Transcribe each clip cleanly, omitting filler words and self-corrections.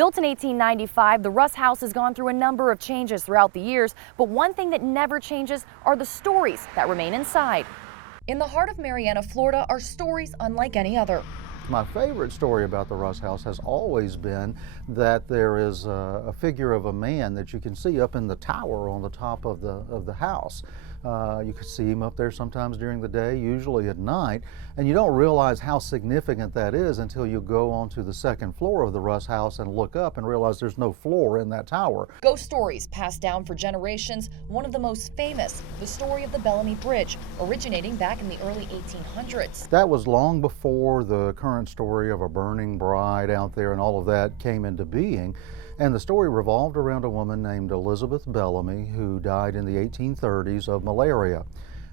Built in 1895, the Russ House has gone through a number of changes throughout the years, but one thing that never changes are the stories that remain inside. In the heart of Marianna, Florida, are stories unlike any other. My favorite story about the Russ House has always been that there is a figure of a man that you can see up in the tower on the top of the house. You can see him up there sometimes during the day, usually at night, and you don't realize how significant that is until you go onto the second floor of the Russ House and look up and realize there's no floor in that tower. Ghost stories passed down for generations. One of the most famous, the story of the Bellamy Bridge, originating back in the early 1800s. That was long before the current story of a burning bride out there and all of that came into being. And the story revolved around a woman named Elizabeth Bellamy who died in the 1830s of malaria.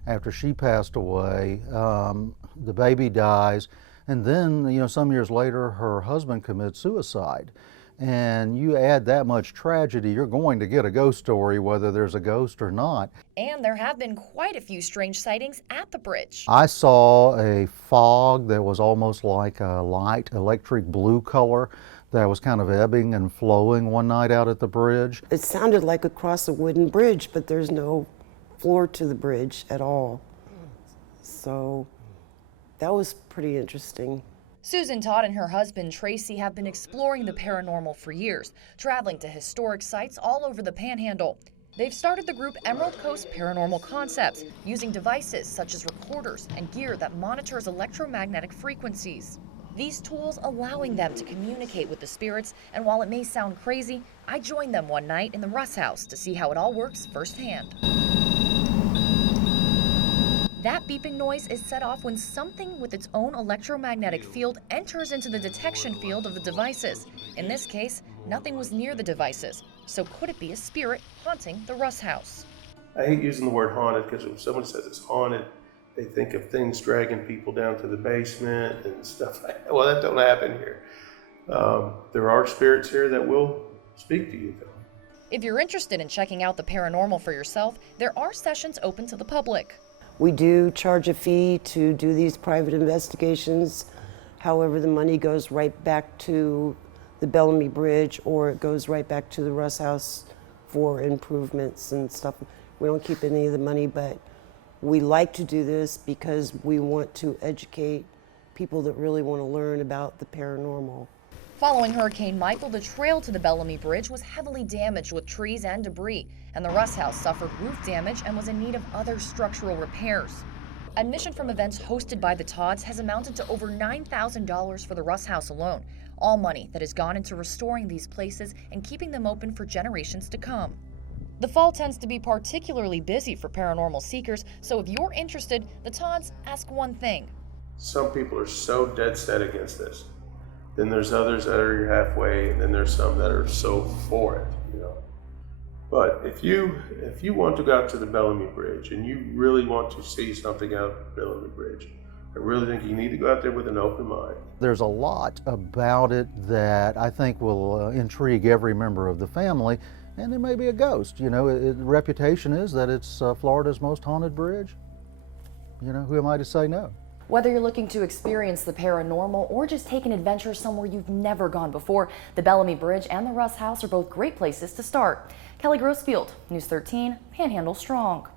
After she passed away, the baby dies, and then, some years later, her husband commits suicide. And you add that much tragedy, you're going to get a ghost story, whether there's a ghost or not. And there have been quite a few strange sightings at the bridge. I saw a fog that was almost like a light electric blue color that was kind of ebbing and flowing one night out at the bridge. It sounded like across a wooden bridge, but there's no floor to the bridge at all. So that was pretty interesting. Susan Todd and her husband Tracy have been exploring the paranormal for years, traveling to historic sites all over the Panhandle. They've started the group Emerald Coast Paranormal Concepts, using devices such as recorders and gear that monitors electromagnetic frequencies. These tools allowing them to communicate with the spirits, and while it may sound crazy, I joined them one night in the Russ House to see how it all works firsthand. That beeping noise is set off when something with its own electromagnetic field enters into the detection field of the devices. In this case, nothing was near the devices, so could it be a spirit haunting the Russ House? I hate using the word haunted because when someone says it's haunted, they think of things dragging people down to the basement and stuff like that. Well, that don't happen here. There are spirits here that will speak to you, though. If you're interested in checking out the paranormal for yourself, there are sessions open to the public. We do charge a fee to do these private investigations. However, the money goes right back to the Bellamy Bridge, or it goes right back to the Russ House for improvements and stuff. We don't keep any of the money, but we like to do this because we want to educate people that really want to learn about the paranormal. Following Hurricane Michael, the trail to the Bellamy Bridge was heavily damaged with trees and debris, and the Russ House suffered roof damage and was in need of other structural repairs. Admission from events hosted by the Todds has amounted to over $9,000 for the Russ House alone, all money that has gone into restoring these places and keeping them open for generations to come. The fall tends to be particularly busy for paranormal seekers, so if you're interested, the Todds ask one thing. Some people are so dead set against this. Then there's others that are halfway, and then there's some that are so for it, But if you want to go out to the Bellamy Bridge and you really want to see something out at the Bellamy Bridge, I really think you need to go out there with an open mind. There's a lot about it that I think will intrigue every member of the family, and there may be a ghost. The reputation is that it's Florida's most haunted bridge. Who am I to say no? Whether you're looking to experience the paranormal or just take an adventure somewhere you've never gone before, the Bellamy Bridge and the Russ House are both great places to start. Kelly Grossfield, News 13, Panhandle Strong.